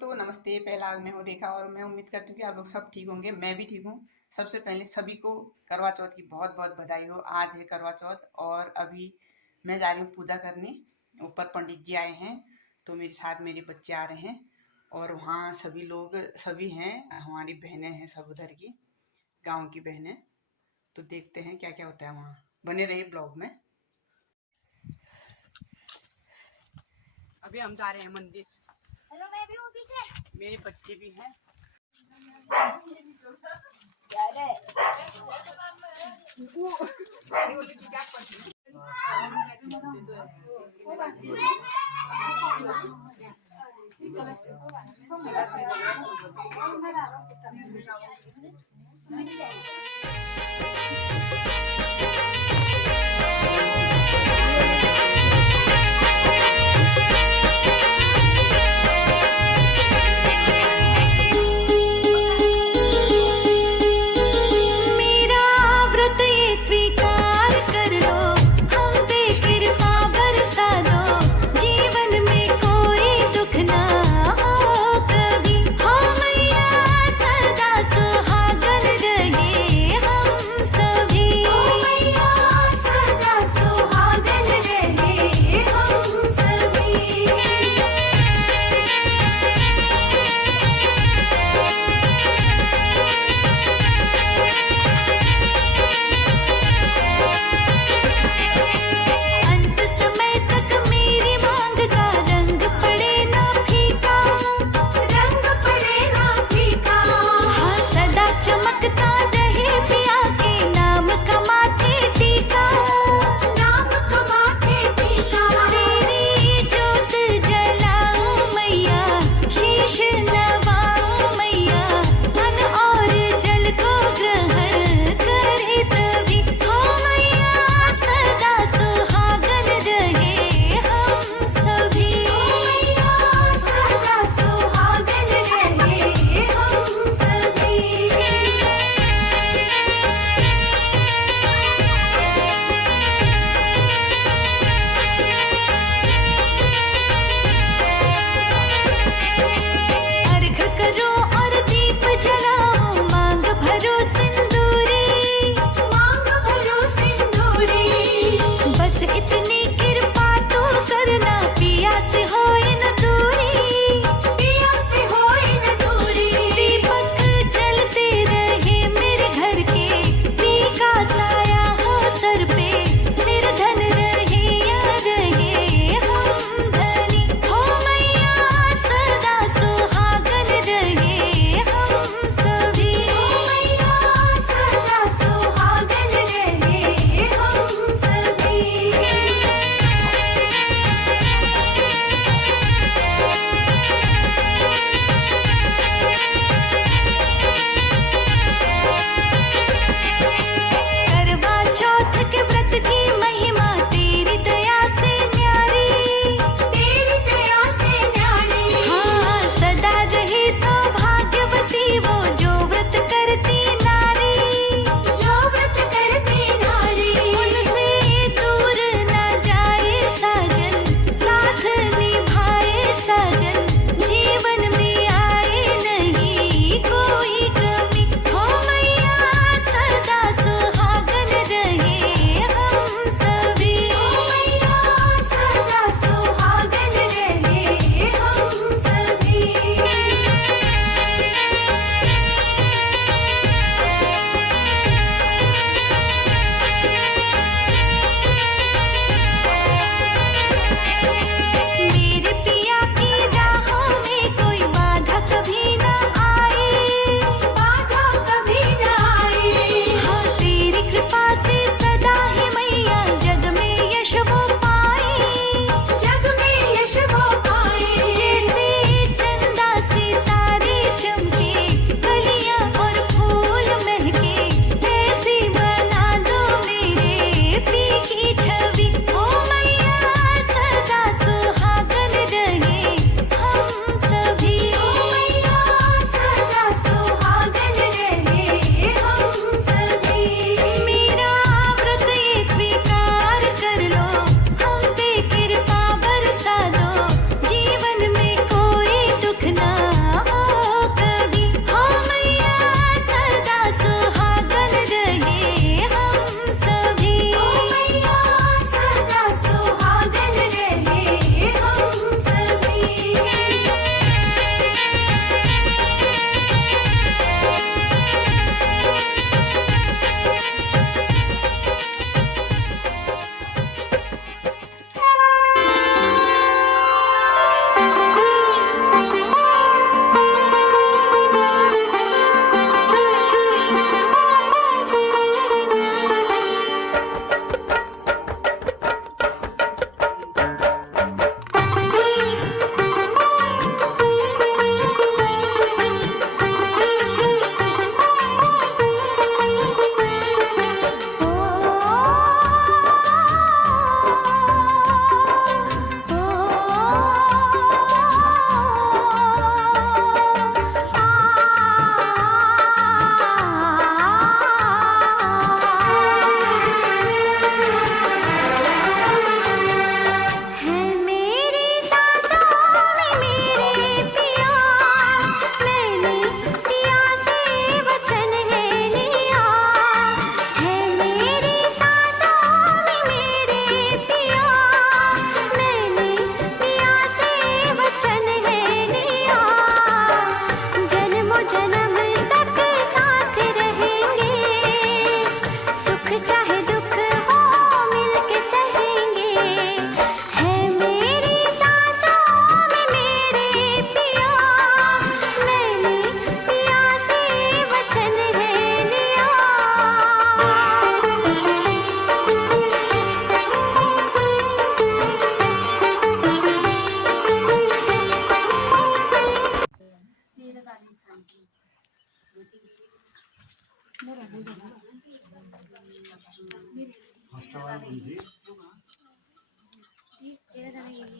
दोस्तों नमस्ते। पहला मैं हूँ देखा और मैं उम्मीद करती हूँ कि आप लोग सब ठीक होंगे। मैं भी ठीक हूँ। सबसे पहले सभी को करवा चौथ की बहुत बहुत बधाई हो। आज है करवा चौथ और अभी मैं जा रही हूँ पूजा करने। ऊपर पंडित जी आए हैं तो मेरे साथ मेरे बच्चे आ रहे हैं और वहाँ सभी लोग सभी हैं, हमारी बहनें हैं, सब उधर की गाँव की बहनें। तो देखते हैं क्या क्या होता है वहाँ। बने रहिए ब्लॉग में। अभी हम जा रहे हैं मंदिर। हेलो, मैं भी हूँ पीछे। मेरे बच्चे भी हैं।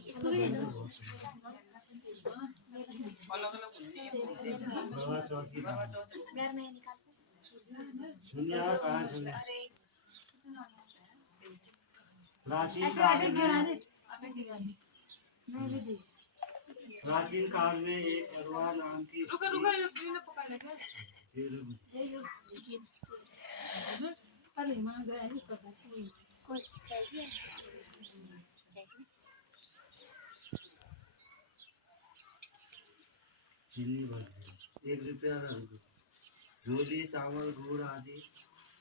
इसको भी दे दो। अलग अलग होती है करवा चौथ की दाम। यार मैं निकाल सुनिए कहाँ सुने अरे प्राचीन ऐसे काल ऐसे में प्राचीन काल में एक अरवा नाम की कोई चाहिए चीनी भर दी, 1 रुपया का रुपये रोली चावल गुड़ आदि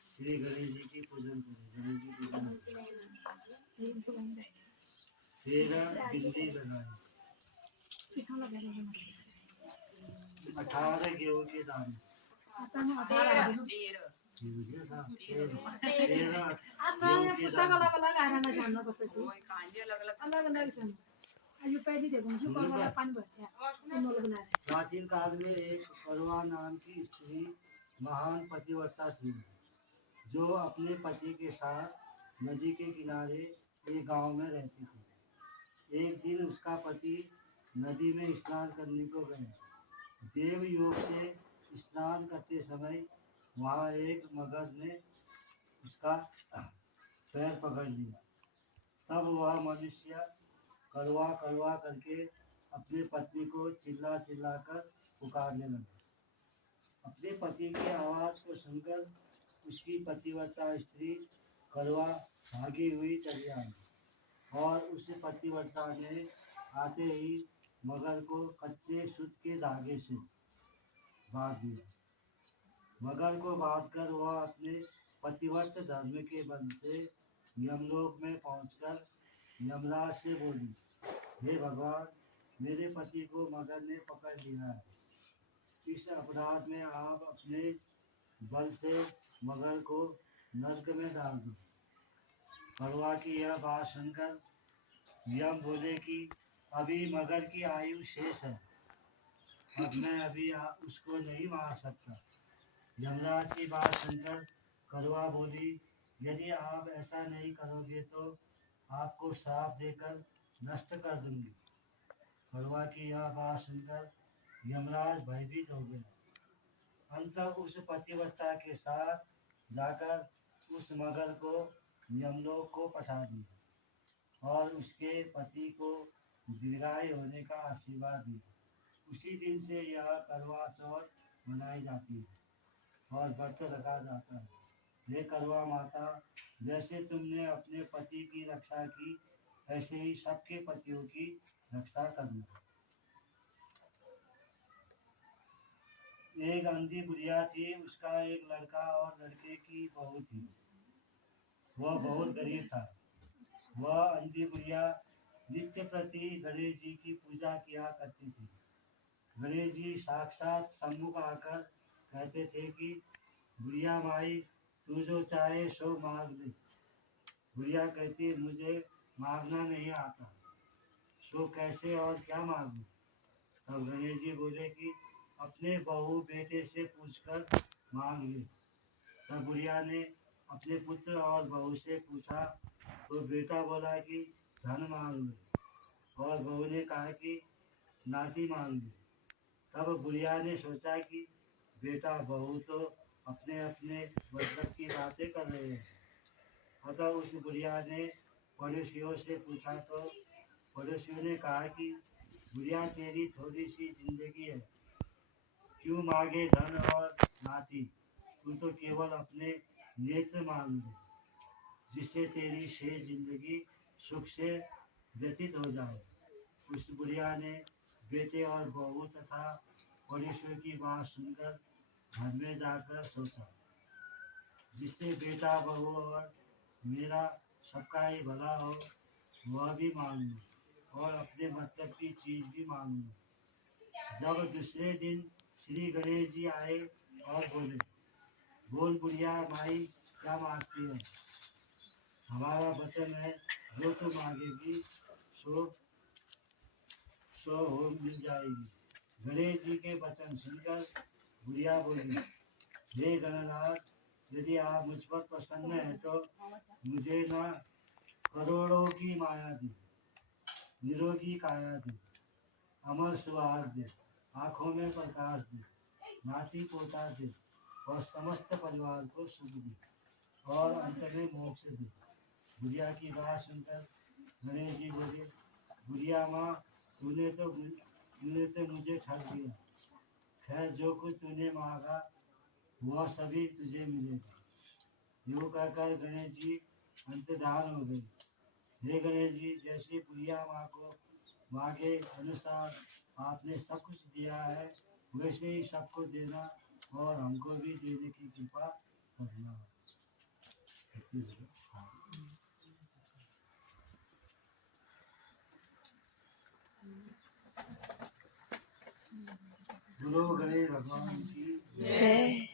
श्री गणेश जी की पूजन करें। गणेश जी पूजन 13 बिंदी लगाए। 18 गेहूं के दाने। ये था 13 गेहूं के दाने। प्राचीन काल में एक अरवा नाम की स्त्री महान पतिव्रता थी जो अपने पति के साथ नदी के किनारे एक गांव में रहती थी। एक दिन उसका पति नदी में स्नान करने को गया। देव योग से स्नान करते समय वहाँ एक मगध ने उसका पैर पकड़ लिया। तब वह मनुष्य कड़वा कड़वा करके अपने पति को चिल्ला चिल्ला कर पुकारने लगा। अपने पति की आवाज़ को सुनकर उसकी पतिव्रता स्त्री कड़वा भागी हुई चली आई और उस पतिव्रता ने आते ही मगर को कच्चे सूत के धागे से बांध दिया। मगर को बांधकर वह अपने पतिव्रत धर्म के बल से यमलोक में पहुंचकर यमराज से बोली, हे भगवान, मेरे पति को मगर ने पकड़ लिया है। इस अपराध में आप अपने बल से मगर को नरक में डाल दो। कड़वा की यह बात सुनकर यम बोले कि अभी मगर की आयु शेष है, अब मैं अभी उसको नहीं मार सकता। यमराज की बात सुनकर कड़वा बोली, यदि आप ऐसा नहीं करोगे तो आपको श्राप देकर नष्ट कर दूंगी। कड़वा की यह बात सुनकर यमराज भयभीत हो गया। अंत उस पतिव्रता के साथ जाकर उस मगर को यमलोक को पठा दिया और उसके पति को दीर्घायु होने का आशीर्वाद दिया। उसी दिन से यह करवा चौथ मनाई जाती है और व्रत रखा जाता है। हे करवा माता, जैसे तुमने अपने पति की रक्षा की, ऐसे ही सबके पतियों की रक्षा करना। एक अंधी बुढ़िया थी, उसका एक लड़का और लड़के की बहू थी। वह बहुत गरीब था। वह अंधी बुढ़िया नित्य प्रति गणेश जी की पूजा किया करती थी। गणेश जी साक्षात सम्मुख आकर कहते थे कि बुढ़िया माई, तू जो चाहे सो मांग ले। बुढ़िया कहती, मुझे मांगना नहीं आता, सो कैसे और क्या मांगू। तब गणेश जी बोले कि अपने बहू बेटे से पूछकर मांग ले। तब बुढ़िया ने अपने पुत्र और बहू से पूछा तो बेटा बोला कि धन मांग ले और बहू ने कहा कि नाती मांग ले। तब बुढ़िया ने सोचा कि बेटा बहू तो अपने अपने मतलब की बातें कर रहे हैं। अतः उस बुढ़िया ने पड़ोसियों से पूछा तो पड़ोसियों ने कहा कि बुढ़िया, तेरी थोड़ी सी जिंदगी है, क्यों मांगे धन और नाती, तू तो केवल अपने नेत्र मांग ले, जिससे तेरी शेष जिंदगी सुख से व्यतीत हो जाए। उस बुढ़िया ने बेटे और बहू तथा पड़ोसियों की बात सुनकर घर में जाकर सोचा, जिससे बेटा बहू और मेरा सबका ही भला हो, वह भी मांग लूँ और अपने मतलब की चीज भी मांग लूँ। जब दूसरे दिन श्री गणेश जी आए और बोले, बोल बुढ़िया माई, क्या मांगती है? हमारा वचन है, जो तू मांगेगी सो हो मिल जाएगी। गणेश जी के वचन सुनकर बुढ़िया बोली, हे गणनाथ, यदि आप मुझ पर प्रसन्न हैं तो मुझे ना करोड़ों की माया दी, निरोगी काया दी, अमर सुहाग दे, आंखों में प्रकाश दे, नाती पोता दे और समस्त परिवार को सुख दे और अंत में मोक्ष दे। बुढ़िया की बात सुनकर गणेश जी बोले, बुढ़िया माँ, तूने तो मुझे ठग दिया। खैर, जो कुछ तूने मांगा वह सभी तुझे मिलेगा। यूँ कहकर गणेश जी अंतर्धान हो गए। हे गणेश जी, जैसी बुढ़िया माँ को मांगे अनुसार आपने सब कुछ दिया है, वैसे ही सबको देना और हमको भी देने की कृपा करना। बोलो गणेश भगवान की जय।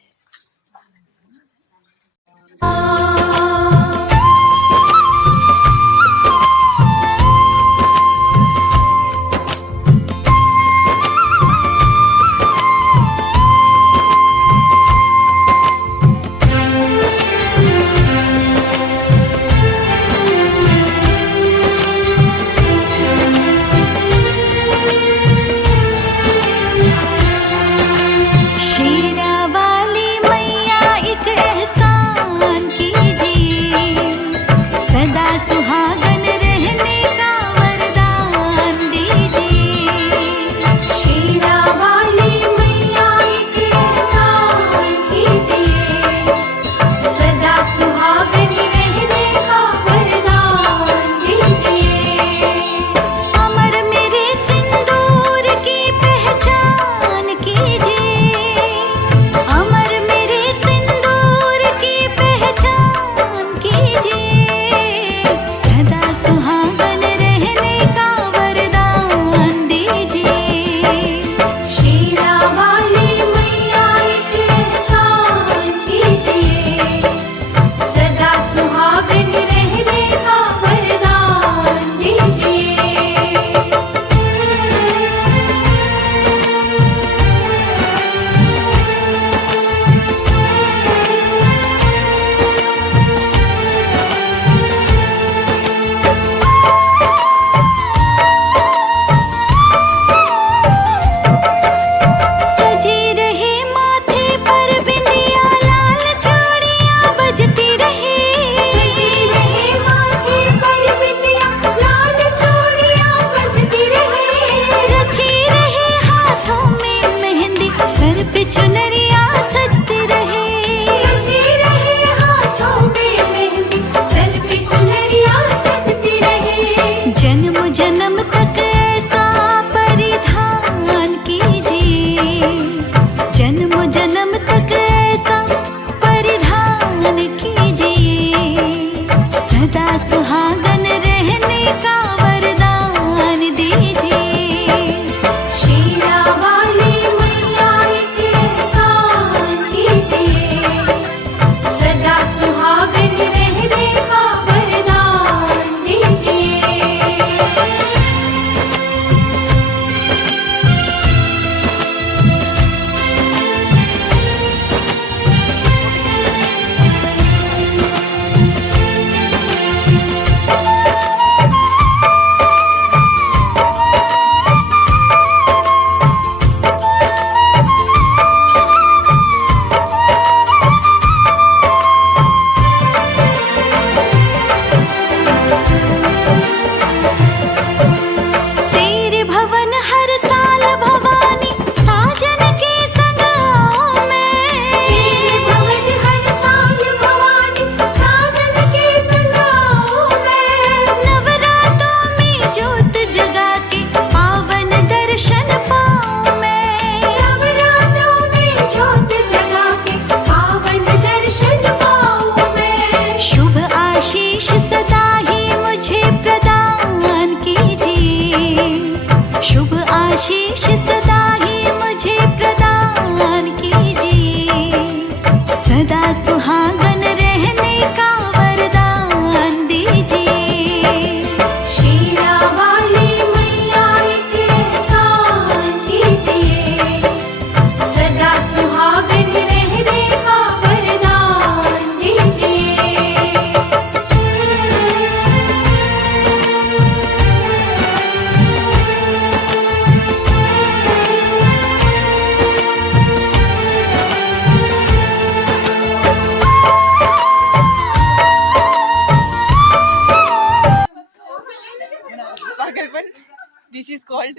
This is called.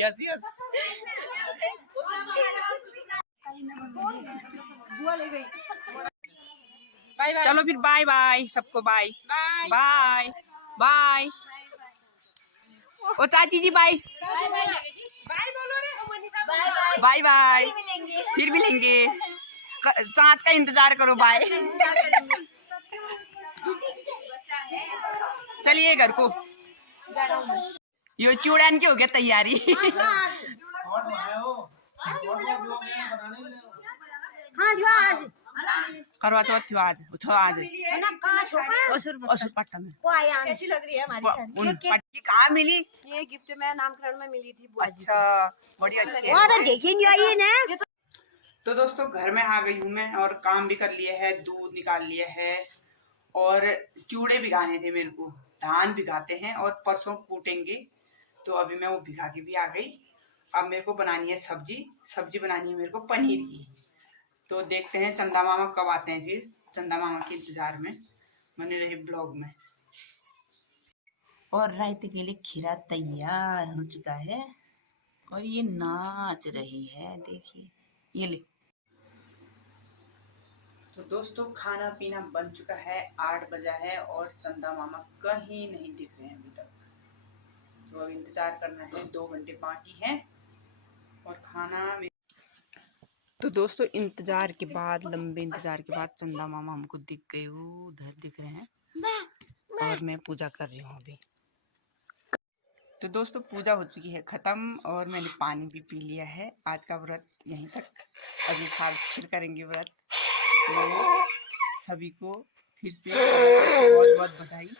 Yes yes. चलो फिर बाय बाय सबको, बाय बाय बाय। ओ चाची जी बाय बाय बाय, फिर मिलेंगे। चाँद का इंतजार करो, बाय। चलिए घर को, यो चूड़ान की हो गया तैयारी। करवा चौथ थी आज, आज असुर पट्टा में। कैसी लग रही है हमारी पट्टी कहाँ मिली? ये गिफ्ट में नामकरण में मिली थी। अच्छा, बड़ी अच्छी है। देखेंगे आइए ना। तो दोस्तों घर में आ गई हूँ मैं, और काम भी कर लिया है, दूध निकाल लिया है, और चूड़े भिगाने थे मेरे को। धान भिगाते हैं और परसों कूटेंगे, तो अभी मैं वो भिगा के भी आ गई। अब मेरे को बनानी है सब्जी। सब्जी बनानी है मेरे को पनीर की। तो देखते हैं चंदा मामा कब आते हैं। फिर चंदा मामा के इंतजार में बने रहे ब्लॉग में। और रायते के लिए खीरा तैयार हो चुका है, और ये नाच रही है, देखिए ये ले। तो दोस्तों खाना पीना बन चुका है, 8 बजा है, और चंदा मामा कहीं नहीं दिख रहे हैं अभी तक। तो अब इंतजार करना है, 2 घंटे बाकी हैं, और खाना। तो दोस्तों इंतजार के बाद, लंबे इंतजार के बाद चंदा मामा हमको दिख गए, वो उधर दिख रहे हैं, और मैं पूजा कर रही हूँ अभी। तो दोस्तों पूजा हो चुकी है ख़त्म, और मैंने पानी भी पी लिया है। आज का व्रत यहीं तक, अगले साल फिर करेंगे व्रत। तो सभी को फिर से बहुत बहुत बधाई।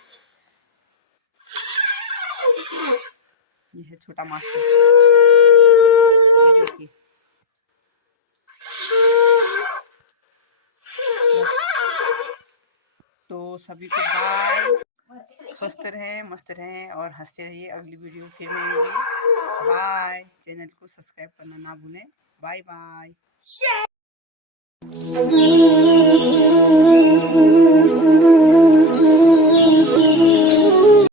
ये है छोटा मास्टर, ये देखिए। तो सभी को बाय, स्वस्थ रहें, मस्त रहें, और हंसते रहिए। अगली वीडियो फिर मिलेंगे। बाय। चैनल को सब्सक्राइब करना ना भूलें। Bye bye.